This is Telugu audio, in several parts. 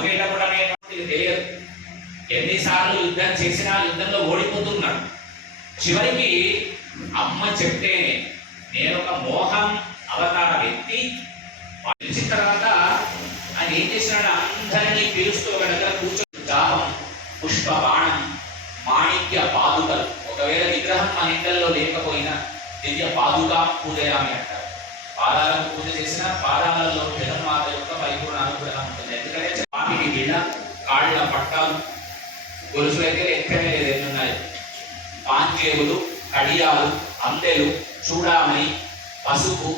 బతుకేటప్పుడు అనేటువంటిది తెలియదు. ఎన్నిసార్లు యుద్ధం చేసినా యుద్ధంలో ఓడిపోతున్నాడు చివరికి అమ్మ చెప్తేనే నేను ఒక మోహం అవతార వ్యక్తి. పిలిచిన తర్వాత ఆయన ఏం చేసినాడు అందరినీ పిలుస్తూ ఒక దగ్గర కూర్చొని దాహం పుష్ప బాణం మాణిక్య పాదుకలు. ఒకవేళ విగ్రహం మన ఇంటల్లో లేకపోయినా దివ్య పాదుక పూజయామి అంటారు. పాదాలకు పూజ చేసిన పాదాలలో జగన్మాత యొక్క పరిపూర్ణ అనుగ్రహం ఉంటుంది. ఎందుకంటే బిళ్ళ కాళ్ళ పట్టాలు గొలుసు అయితే ఎక్కడే లేదు ఎన్నున్నాయి. పాంచేవులు కడియాలు అందెలు చూడామణి పసుపు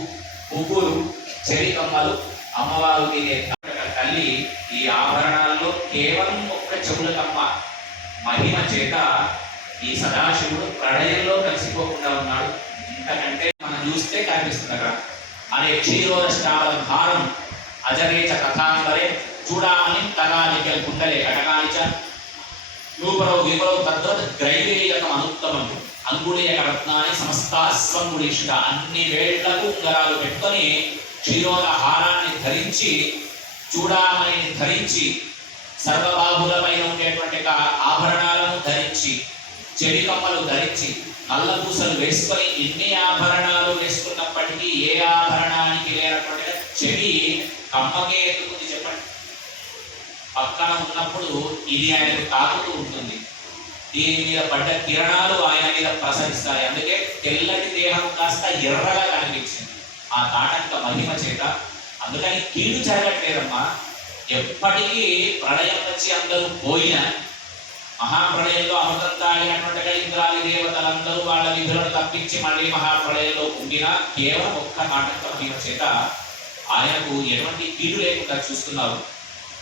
పువ్వులు చెరి కమ్మలు అమ్మవారు తినే తల్లి ఈ ఆభరణాల్లో కేవలం ఒక్క చెవులకమ్మ. మహిమ చేత ఈ సదాశివుడు ప్రళయంలో కలిసిపోకుండా ఉన్నాడు. ఇంతకంటే మనం చూస్తే కనిపిస్తుంది అక్కడ. అనే క్షీరోదష్టాల భారం అజరేచ కథాంబరే చూడాలని తగాలిక కుండలే కటగాలిచ నూపరౌ విపరౌ తద్వత్ గ్రైవేయకం అనుత్తమం అంగుళీయక రత్నాన్ని సమస్తాస్వంగుళీషుట అన్ని వేళ్ళకు ఉంగరాలు పెట్టుకొని క్షీరోద హారాన్ని ధరించి చూడామణిని ధరించి సర్వబాహులమైన ఉండేటువంటి ఆభరణాలను ధరించి చెడి కమ్మలు ధరించి నల్ల పూసలు వేసుకొని ఎన్ని ఆభరణాలు వేసుకున్నప్పటికీ ఏ ఆభరణానికి లేనటువంటి చెడి కమ్మకే ఎత్తుకుని పక్కన ఉన్నప్పుడు ఇది ఆయన తాకుతూ ఉంటుంది. దీని మీద పడ్డ కిరణాలు ఆయన మీద ప్రసరిస్తాయి. అందుకే తెల్లటి దేహం కాస్త ఎర్రగా కనిపించింది. ఆ తాటంక మహిమ చేత అందుకని కీడు జరగట్లేదమ్మా. ఎప్పటికీ ప్రళయం వచ్చి అందరూ పోయిన మహాప్రళయంలో అమృతం తాగినటువంటి ఇంద్రాది దేవతలందరూ వాళ్ళ విధులను తప్పించి మళ్ళీ మహాప్రళయంలో ఉండినా కేవలం ఒక్క నాటక మహిమ చేత ఆయనకు ఎటువంటి కీడు లేకుండా చూస్తున్నారు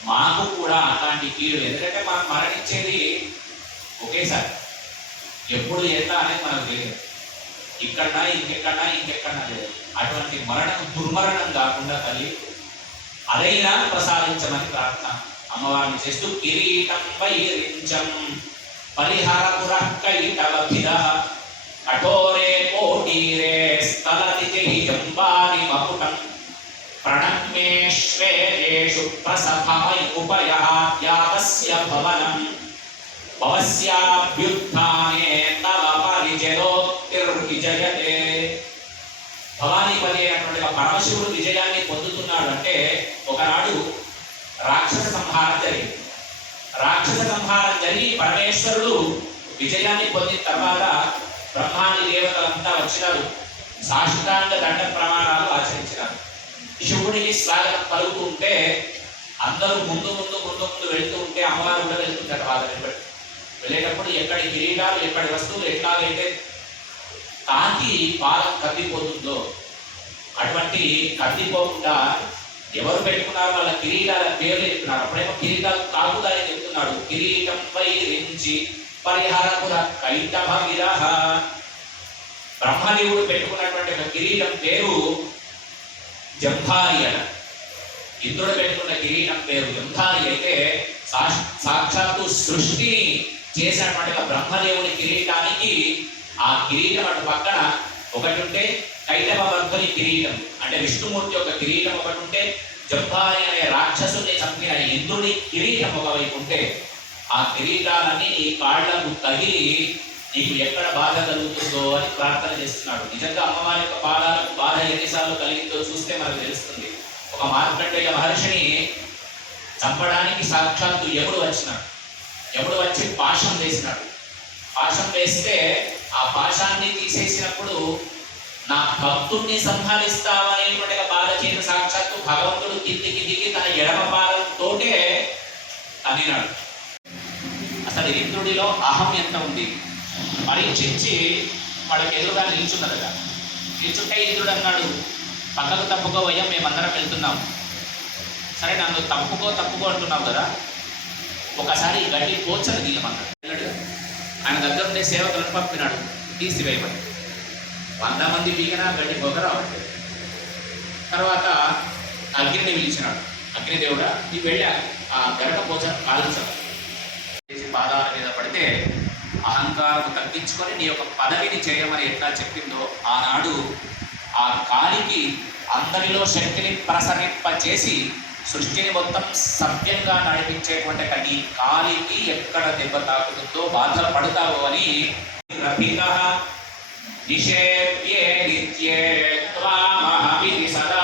మాకు కూడా అలాంటి కీడు. ఎందుకంటే మనం మరణించేది ఒకేసారి. ఎప్పుడు ఎట్లా అనేది మనకు తెలియదు. ఇక్కడనా ఇంకెక్కడనా ఇంకెక్కడనా లేదు అటువంటి మరణం దుర్మరణం కాకుండా తల్లి అదైనా ప్రసాదించమని ప్రార్థన అమ్మవారిని చేస్తూ కిరీటం వైరించం పరిహర కైటవభిద కఠోరే కోటీరే స్థలతి జంబారి మకుటం ప్రణం ప్రసభమై ఉపయాత్యాగస్య భవనం. భవస్యాభ్యుత్థానే తవ పరిజయోత్తిర్విజయతే భవానీపతి అయినటువంటి ఒక పరమశివుడు విజయాన్ని పొందుతున్నాడు అంటే ఒకనాడు రాక్షస సంహారం జరిగింది. రాక్షస సంహారం జరిగి పరమేశ్వరుడు విజయాన్ని పొందిన తర్వాత బ్రహ్మాని దేవతలంతా వచ్చినారు. సాష్టాంగ దండ ప్రమాణాలు ఆచరించినారు. శివుడికి స్వాగతం పలుకుతూ ఉంటే అందరూ ముందు ముందు ముందు ముందు వెళ్తూ ఉంటే అమ్మవారు కూడా వెళ్తుంటారు వాళ్ళ వెంబడి. వెళ్ళేటప్పుడు ఎక్కడి కిరీటాలు ఎక్కడి వస్తువులు ఎట్లాగైతే తాకి పాలం కద్దిపోతుందో అటువంటి కద్దిపోకుండా ఎవరు పెట్టుకున్నారు వాళ్ళ కిరీటాల పేర్లు చెప్తున్నారు. అప్పుడేమో కిరీటాలు కాకుదని చెప్తున్నాడు. కిరీటం వైరించి పరిహారపుర కైటభ విరహ. బ్రహ్మదేవుడు పెట్టుకున్నటువంటి ఒక కిరీటం పేరు జంభారి ఇంద్రుడు పెట్టుకున్న కిరీటం పేరు జంభారి అయితే సాక్షాత్తు సృష్టిని చేసినటువంటి బ్రహ్మదేవుని కిరీటానికి ఆ కిరీటం అటు పక్కన ఒకటి ఉంటే కైటవ వర్ధుని కిరీటం. అంటే విష్ణుమూర్తి యొక్క కిరీటం ఒకటి ఉంటే జంభారి అనే రాక్షసుని చంపిన ఇంద్రుని కిరీటం ఒకవైపు ఉంటే ఆ కిరీటాలన్నీ నీ కాళ్ళకు తగిలి నీకు ఎక్కడ బాధ కలుగుతుందో అని ప్రార్థన చేస్తున్నాడు. నిజంగా అమ్మవారి యొక్క పాదాలకు బాధ ఎన్నిసార్లు కలిగిందో చూస్తే మనకు తెలుస్తుంది. ఒక మార్కండేయ మహర్షిని చంపడానికి సాక్షాత్తు ఎవడు వచ్చినాడు. ఎవడు వచ్చి పాశం వేసినాడు. పాశం వేస్తే ఆ పాశాన్ని తీసేసినప్పుడు నా భక్తుణ్ణి సంహరిస్తావనేటువంటి బాధ చేసిన సాక్షాత్తు భగవంతుడు కిందికి దిగి తన ఎడమ పాదంతోటే తన్నినాడు అసలు ఇంద్రుడిలో అహం ఎంత ఉంది? పరీక్షించి వాళ్ళకి ఎదురుగా నిల్చున్నదట నిల్చుంటే ఇంద్రుడు అన్నాడు పక్కకు తప్పుకో వయ్యా మేమందరం వెళ్తున్నాం. సరే నన్ను తప్పుకో తప్పుకో అంటున్నావు కదా. ఒకసారి గడ్డి పోచని తీయమన్నాడు. వెళ్ళాడు. ఆయన దగ్గర ఉండే సేవకులను పంపినాడు. తీసివేయమని. వంద మంది బీగన గడ్డి పొగరావండి తర్వాత అగ్నిని పిలిచినాడు. అగ్నిదేవుడా నీ వెళ్ళా? ఆ గరట పోచ కాల్చదు చేసి పాదాల మీద పడితే అహంకారం తగ్గించుకొని నీ యొక్క పదవిని చేయమని ఎట్లా చెప్పిందో ఆనాడు ఆ కాలికి అందరిలో శక్తిని ప్రసరింప చేసి సృష్టిని మొత్తం సభ్యంగా నడిపించేటువంటి నీ కాలికి ఎక్కడ దెబ్బ తాకుతుందో బాధలు పడతావు అని రఫిక నిషేవ్యే నిత్యే సదా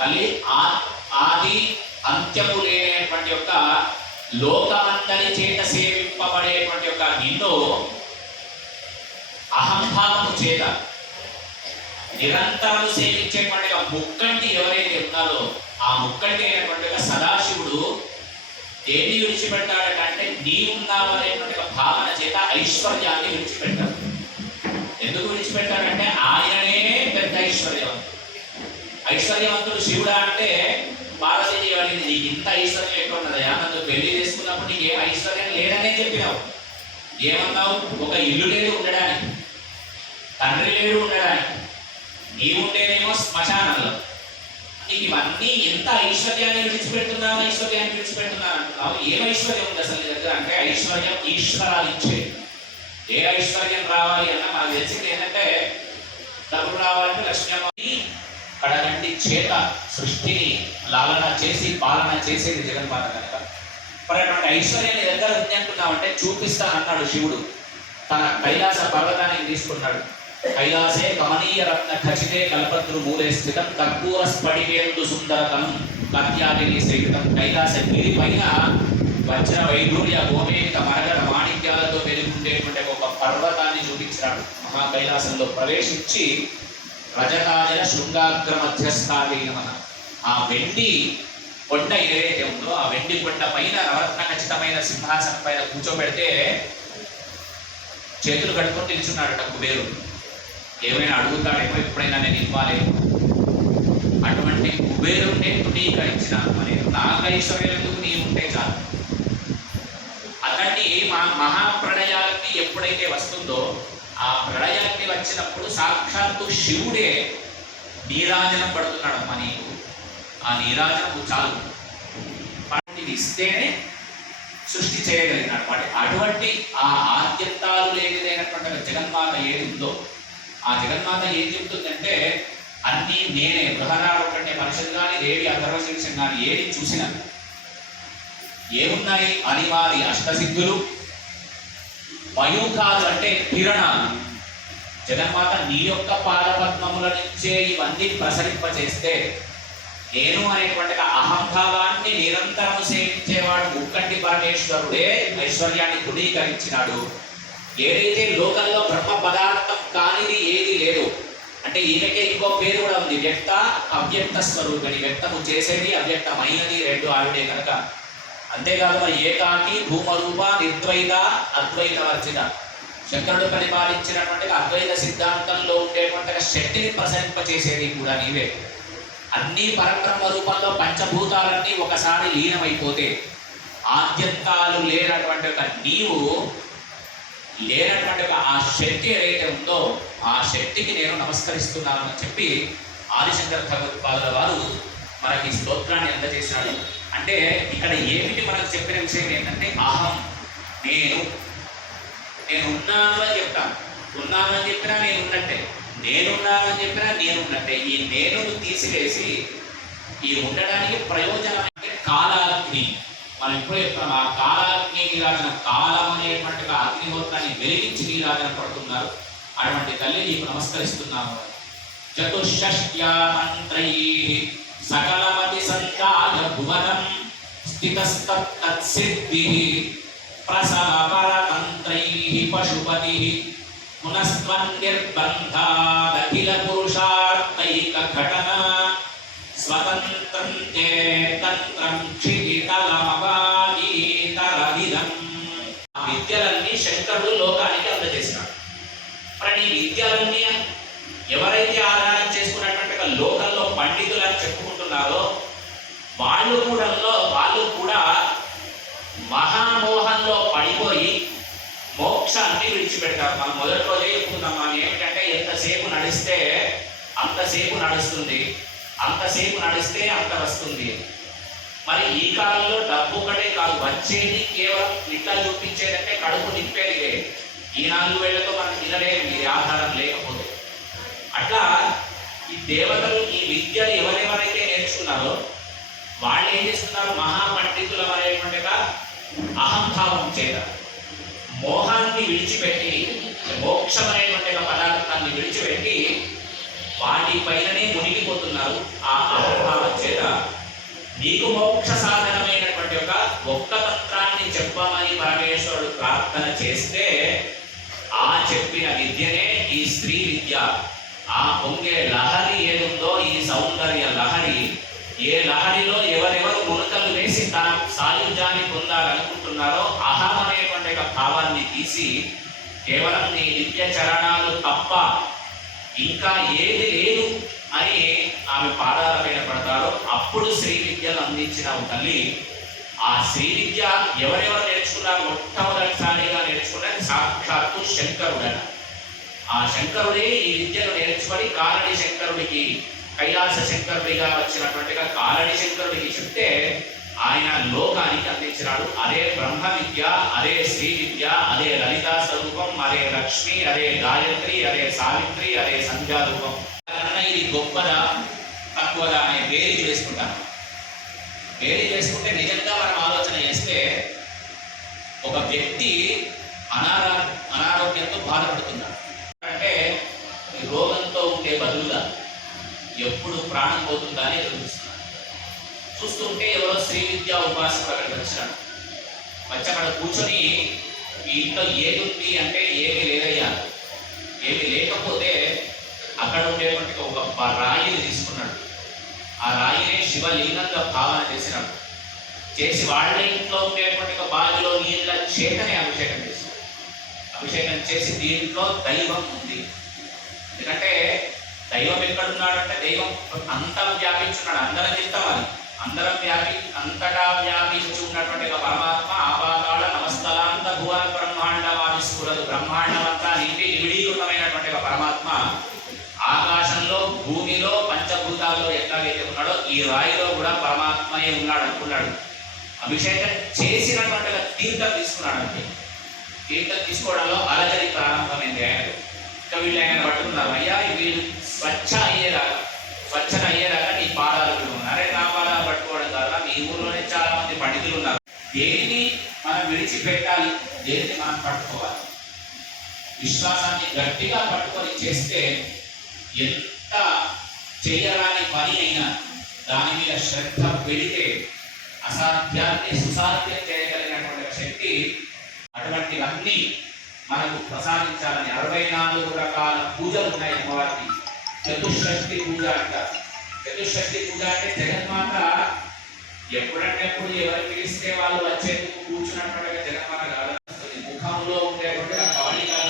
తల్లి ఆ ఆది అంత్యము లేనటువంటి యొక్క లోకమందరి చేత సేవింపబడేటువంటి యొక్క నిన్ను అహంభావము చేత నిరంతరం సేవించేటువంటి ముక్కంటి ఎవరైతే ఉన్నారో ఆ ముక్కంటి అయినటువంటి సదాశివుడు దేన్ని విడిచిపెట్టాడట అంటే నీవున్నావు అనేటువంటి ఒక భావన చేత ఐశ్వర్యాన్ని విడిచిపెట్టాడు ఎందుకు విడిచిపెట్టాడంటే ఆయననే పెద్ద ఐశ్వర్యవంతుడు ఐశ్వర్యవంతుడు శివుడా అంటే పార్వతీదేవి అడిగింది నీకు ఇంత ఐశ్వర్యం ఎక్కువ ఉన్నదయా నన్ను పెళ్ళి చేసుకున్నప్పుడు నీకు ఏం ఐశ్వర్యం లేదనే చెప్పినావు. ఏమన్నావు? ఒక ఇల్లు లేదు ఉండడానికి. తండ్రి లేడు ఉండడానికి. నీవుంటేనేమో శ్మశానంలో. ఇవన్నీ ఎంత ఐశ్వర్యాన్ని విడిచిపెడుతున్నాను ఐశ్వర్యాన్ని విడిచిపెడుతున్నాను అంటున్నావు ఏం ఐశ్వర్యం ఉంది అసలు దగ్గర? అంటే ఐశ్వర్యం ఈశ్వరాలు ఇచ్చే ఏ ఐశ్వర్యం రావాలి అన్న మాకు తెలిసింది ఏంటంటే డబ్బు రావాలంటే లక్ష్మీ అమ్మని కడగంటి చేత సృష్టిని లాలన చేసి పాలన చేసేది జగన్మాత కనుక. మరి అటువంటి ఐశ్వర్యాన్ని దగ్గర ఉంది అంటున్నావంటే చూపిస్తానన్నాడు శివుడు. తన కైలాస పర్వతానికి తీసుకున్నాడు. కైలాసే కమనీయ రత్న ఖచితే కల్పత్రు మూలే స్థితం. కర్పూర స్ఫటికేందు సుందరతం కత్యాదిని సేవితం కైలాస గిరి పైన వజ్ర వైఢూర్య గోమేక మరగర మాణిక్యాలతో వెలుగుండేటువంటి ఒక పర్వతాన్ని చూపించాడు మహా కైలాసంలో ప్రవేశించి రజకాజల శృంగాగ్ర మధ్యస్థాయి మన ఆ వెండి కొండ ఏదైతే ఉందో ఆ వెండి కొండ పైన నవరత్న ఖచ్చితమైన సింహాసనం పైన కూర్చోబెడితే చేతులు కట్టుకొని నిల్చున్నాడు కుబేరుడు. ఏమైనా అడుగుతాడేమో ఎప్పుడైనా నేను ఇవ్వాలేమో అటువంటి కుబేరుణ్ణి తృణీకరించిన మరి నాకు ఐశ్వర్యం ఎందుకు నీ ఉంటే చాలు. అతన్ని మా మహాప్రళయాగ్ని ఎప్పుడైతే వస్తుందో ఆ ప్రళయాగ్ని వచ్చినప్పుడు సాక్షాత్తు శివుడే నీరాజనం పడుతున్నాడమ్మా నీకు ఆ నీరాజనం చాలు. వాటిని ఇస్తేనే సృష్టి చేయగలిగినాడు. వాటి అటువంటి ఆ ఆద్యంతాలు లేనిదైనటువంటి జగన్మాత ఏది ఉందో ఆ జగన్మాత ఏం చెప్తుందంటే అన్నీ నేనే బృహరాడు కంటే పరిషత్ కానీ దేవి అధర్వశీర్షం కానీ ఏడి చూసినా. ఏమున్నాయి? అనివారి అష్టసిద్ధులు మయూఖాలు అంటే కిరణాలు జగన్మాత నీ యొక్క పాదపద్మముల నుంచే ఇవన్నీ ప్రసరింపచేస్తే నేను అనేటువంటి అహంభావాన్ని నిరంతరం సేవించేవాడు ముక్కంటి పరమేశ్వరుడే ఐశ్వర్యాన్ని గుణీకరించినాడు ఏదైతే లోకంలో బ్రహ్మ పదార్థం కానిది ఏది లేదు అంటే ఈమెకే ఇంకో పేరు కూడా ఉంది వ్యక్త అవ్యక్త స్వరూపిణి. వ్యక్తము చేసేది అవ్యక్తమైనది రెండు ఆవిడే కనుక. అంతేకాదు మరి ఏకాకి భూమరూప నిర్ద్వైత అద్వైత వర్జిత శంకరుడు పరిపాలించినటువంటి అద్వైత సిద్ధాంతంలో ఉండేటువంటి శక్తిని ప్రసరింపచేసేది కూడా నీవే. అన్ని పరబ్రహ్మ రూపంలో పంచభూతాలన్నీ ఒకసారి లీనమైపోతే ఆద్యంతాలు లేనటువంటి ఒక నీవు లేనటువంటి ఒక ఆ శక్తి ఏదైతే ఉందో ఆ శక్తికి నేను నమస్కరిస్తున్నాను అని చెప్పి ఆదిశంకర భగవత్పాదుల వారు మనకి స్తోత్రాన్ని అందజేశాడు అంటే ఇక్కడ ఏమిటి మనకు చెప్పిన విషయం ఏంటంటే అహం నేను నేను ఉన్నాను అని చెప్తాను ఉన్నాను అని చెప్పినా నేను ఉన్నట్టే నేనున్నాను అని చెప్పినా నేను ఉన్నట్టే ఈ నేనును తీసివేసి ఈ ఉండడానికి ప్రయోజనం అంటే కాలాగ్ని మనం ఇప్పుడు చెప్తాం ఆ కాలాగ్ని నీరాజన కాలం అనేటువంటి అగ్నిహోత్రాన్ని వెలిగించి నీరాజన పడుతున్నారు. అటువంటి తల్లి నీకు నమస్కరిస్తున్నాము. చతుషష్ట్యా మంత్రై సకలమతి సంతాయ భువనం స్థితస్తత్సిద్ధి ప్రసవ పరతంత్రై పశుపతి పునస్త్వన్నిర్బంధాదఖిల పురుషార్థైక ఘటన స్వతంత్రం తే తంత్రం ఆ విద్యలన్నీ శంకరుడు లోకానికి అందజేస్తాడు మరి ఈ విద్యలన్నీ ఎవరైతే ఆధారం చేసుకున్నటువంటి లోకంలో పండితులు అని చెప్పుకుంటున్నారో వాళ్ళు కూడా వాళ్ళు కూడా మహామోహంలో పడిపోయి మోక్షాన్ని విడిచిపెడతారు. మనం మొదటి రోజే చెప్పుకుందాం మనం ఏమిటంటే ఎంతసేపు నడిస్తే అంతసేపు నడుస్తుంది. అంతసేపు నడిస్తే అంత వస్తుంది. మరి ఈ కాలంలో డబ్బు ఒకటే కాదు వచ్చేది కేవలం నిట్టలు చూపించేదంటే కడుపు నిప్పేది ఈ నాలుగు వేళ్ళతో మనం తినలేము ఇది ఆధారం లేకపోతే. అట్లా ఈ దేవతలు ఈ విద్య ఎవరెవరైతే నేర్చుకున్నారో వాళ్ళు ఏం చేస్తున్నారు? మహాపండితుల అనేటువంటిగా అహంభావం చేత మోహాన్ని విడిచిపెట్టి మోక్షం అనేటువంటి పదార్థాన్ని విడిచిపెట్టి వాటి పైననే మునిగిపోతున్నారు ఆ అహంభావం చేత. నీకు మోక్ష సాధనమైనటువంటి ఒక ఒక్క పత్రాన్ని చెప్పమని పరమేశ్వరుడు ప్రార్థన చేస్తే ఆ చెప్పిన విద్యనే ఈ స్త్రీ విద్య. ఆ పొంగే లహరి ఏదుందో ఈ సౌందర్య లహరి ఏ లహరిలో ఎవరెవరు మునకలు వేసి తన సాయుధ్యాన్ని పొందాలనుకుంటున్నారో అహం అనేటువంటి ఒక భావాన్ని తీసి కేవలం నీ నిత్య చరణాలు తప్ప ఇంకా ఏది లేదు అని ఆమె పాదాల పైన పడతారో అప్పుడు శ్రీ విద్యను అందించిన తల్లి ఆ శ్రీ విద్య ఎవరెవరు నేర్చుకున్నారు? మొట్టమొదటిసారిగా నేర్చుకున్నది సాక్షాత్తు శంకరుడన ఆ శంకరుడే ఈ విద్యను నేర్చుకొని కాలడి శంకరుడికి కైలాస శంకరుడిగా వచ్చినటువంటిగా కాలడి శంకరుడికి చెప్తే ఆయన లోకానికి అందించినాడు. అదే బ్రహ్మ విద్య అదే శ్రీ విద్య అదే లలిత స్వరూపం అదే లక్ష్మి అదే గాయత్రి అదే సావిత్రి అదే సంధ్యారూపం ఇది గొప్పదా? తక్కువదా అనే వేరు చేసుకుంటాను వేరు చేసుకుంటే నిజంగా మనం ఆలోచన చేస్తే ఒక వ్యక్తి అనారో అనారోగ్యంతో బాధపడుతున్నాడు అంటే రోగంతో ఉండే బదులుగా ఎప్పుడు ప్రాణం పోతుందా అని ఎదురుస్తున్నాడు చూస్తుంటే ఎవరో శ్రీ విద్యా ఉపాసన అక్కడికి వచ్చి అక్కడ కూర్చొని ఈ ఇంట్లో ఏది ఉంది అంటే ఏమీ లేదయ్యా? ఏమి లేకపోతే అక్కడ ఉండేటువంటి ఒక రాయిని తీసుకున్నాడు. ఆ రాయినే శివలింగంగా భావన చేసినాడు. చేసి వాళ్ళ ఇంట్లో ఉండేటువంటి ఒక బావిలో నీళ్ళ చేతనే అభిషేకం చేశాడు. అభిషేకం చేసి దీంట్లో దైవం ఉంది. ఎందుకంటే దైవం ఎక్కడున్నాడంటే దైవం అంతా వ్యాపించున్నాడు. అందరం చెప్తామని అందరం వ్యాపి అంతటా వ్యాపించి ఉన్నటువంటి ఒక పరమాత్మ ఆపాతాళ నమస్తలాంత భువన బ్రహ్మాండమావిస్ఫురదు బ్రహ్మాండం అంతా నింపి నివిడీకృతమైనటువంటి ఒక పరమాత్మ ఆకాశంలో భూమిలో పంచభూతాల్లో ఎట్లాగైతే ఉన్నాడో ఈ రాయిలో కూడా పరమాత్మయే ఉన్నాడు అనుకున్నాడు. అభిషేకం చేసినటువంటి తీర్థం తీసుకున్నాడు తీర్థం తీసుకోవడంలో అలజడి ప్రారంభమైంది ఆయన ఇంకా వీళ్ళు ఆయన పట్టుకున్నారు. అయ్యా వీళ్ళు స్వచ్ఛ అయ్యేలాగా స్వచ్ఛత అయ్యేలాగా నీ పాదాలు కూడా ఉన్నారు అరే నా పాదాలు పట్టుకోవడం కాదా మీ ఊర్లోనే చాలా మంది పండితులు ఉన్నారు దేన్ని మనం విడిచిపెట్టాలి. దేన్ని మనం పట్టుకోవాలి? విశ్వాసాన్ని గట్టిగా పట్టుకొని చేస్తే ఎంత చేయరాని పని అయినా దాని మీద శ్రద్ధ పెడితే అసాధ్యాన్ని సుసాధ్యం చేయగలిగినటువంటి శక్తి అటువంటివన్నీ మనకు ప్రసాదించాలని అరవై నాలుగు రకాల పూజలు ఉన్నాయి అమ్మవారికి. చతుషష్ఠి పూజ అంటారు చతుషష్ఠి పూజ అంటే జగన్మాత ఎప్పుడంటే ఎప్పుడు ఎవరు పిలిస్తే వాళ్ళు వచ్చేందుకు కూర్చున్నట్టుగా జగన్మాత కాదు ముఖంలో ఉండేటువంటి ఆ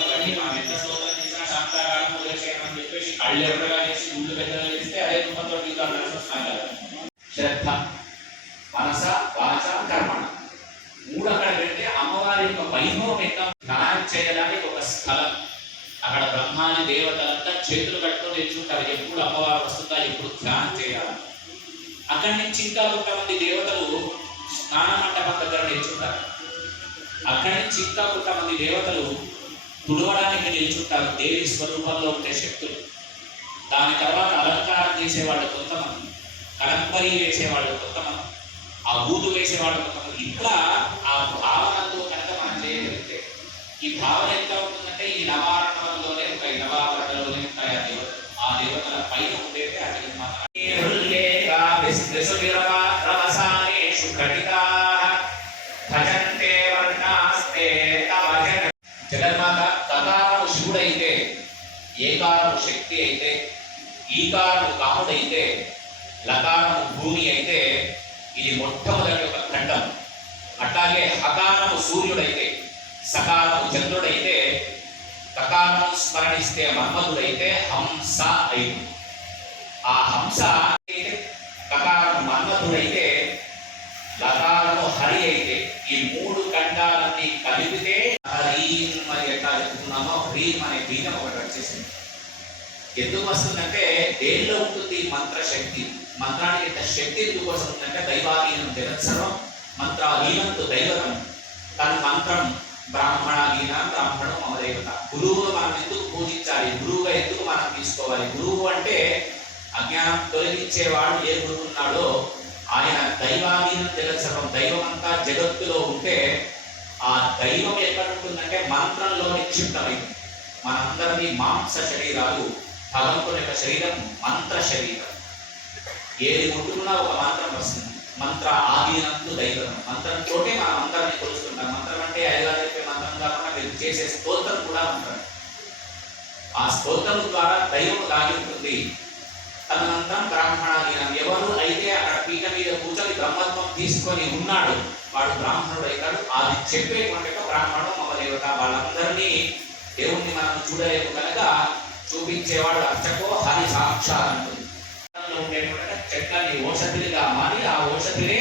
బట్టి మనం ఎంత శ్లోకం చేసినా శాంతాకాలం పూజ చేయమని చెప్పేసి కళ్ళు ఎర్రగా చేసి గుళ్ళు పెద్దగా చేస్తే అదే ముఖంతో ఇంకా నడిచి కదా. శ్రద్ధ మనస వాచ కర్మణ. మూడు అక్కడ పెడితే అమ్మవారి యొక్క వైభవం ఎంత? ధ్యానం చేయడానికి ఒక స్థలం. అక్కడ బ్రహ్మాని దేవతలంతా చేతులు కట్టుకొని నిల్చుంటారు. ఎప్పుడు అమ్మవారు వస్తుందా ఎప్పుడు ధ్యానం చేయాలి. అక్కడి నుంచి ఇంకా కొంతమంది దేవతలు స్నాన మండపం దగ్గర నిల్చుంటారు. అక్కడి నుంచి ఇంకా కొంతమంది దేవతలు తుడవడానికి నిల్చుంటారు. దేవి స్వరూపంలో ఉండే శక్తులు. దాని తర్వాత అలంకారం చేసేవాళ్ళు కొంతమంది కలంబరి వేసేవాళ్ళు కొంతమంది ఆ ఊదు వేసేవాళ్ళు కొంతమంది. ఇట్లా ఆ భావనతో కనుక మనం చేయగలిగితే ఈ భావన ఎంత ఉంటుందంటే ఈ నవారణంలోనే ఉంటాయి నవావరణలోనే ఉంటాయి ఆ ఆ దేవతల పైన ఉండేది అది జగన్మాత ఈకారము కాముడైతే లకారము భూమి అయితే ఇది మొట్టమొదటి ఒక ఖండం. అట్లాగే హకారము సూర్యుడైతే సకారము చంద్రుడైతే తకారము స్మరణిస్తే మన్మధుడైతే హంస అయింది. ఆ హంస అయితే కకారము మన్మధుడైతే లకారము హరి అయితే ఈ మూడు ఖండాలన్నీ కలిపితే హరీం అని ఎట్లా చెప్తున్నామో హ్రీం అనే బీజం ఎందుకు వస్తుందంటే దేనిలో ఉంటుంది మంత్రశక్తి? మంత్రానికి ఇంత శక్తి ఎందుకు వస్తుందంటే దైవాధీనం జగత్సర్వం మంత్రాధీనంతో దైవతం తన మంత్రం బ్రాహ్మణాధీన బ్రాహ్మణం మమ దేవత గురువు మనం ఎందుకు పూజించాలి? గురువుగా ఎందుకు మనం తీసుకోవాలి? గురువు అంటే అజ్ఞానం తొలగించేవాడు ఏ గురువు ఉన్నాడో ఆయన దైవాధీనం జగత్సర్వం దైవం అంతా జగత్తులో ఉంటే ఆ దైవం ఎక్కడ ఉంటుందంటే మంత్రంలో నిక్షిప్తమైంది మనందరినీ మాంస శరీరాలు భగవంతుని యొక్క శరీరం మంత్ర శరీరం. ఏది ముట్టుకున్నా ఒక మంత్రం వస్తుంది. మంత్ర ఆధీనంతో దైవం మంత్రంతోటే మనం మంత్రాన్ని కొలుస్తుంటాం. మంత్రం అంటే ఐదుగా చెప్పే మంత్రం కాకుండా మీరు చేసే స్తోత్రం కూడా మంత్రం. ఆ స్తోత్రం ద్వారా దైవం దాగి ఉంటుంది. తదనంతరం బ్రాహ్మణాధీనం. ఎవరు అయితే అక్కడ పీఠ మీద కూర్చొని బ్రహ్మత్వం తీసుకొని ఉన్నాడు వాడు బ్రాహ్మణుడు అవుతాడు. అది చెప్పేటువంటి బ్రాహ్మణం బ్రాహ్మణుడు మమ దేవత వాళ్ళందరినీ దేవుణ్ణి మనం చూడలేము కనుక చూపించేవాడు అర్చకో హరి సాక్షాత్ అంటుంది ఉండేటువంటి చెట్లని ఓషధిగా మారి ఆ ఓషధినే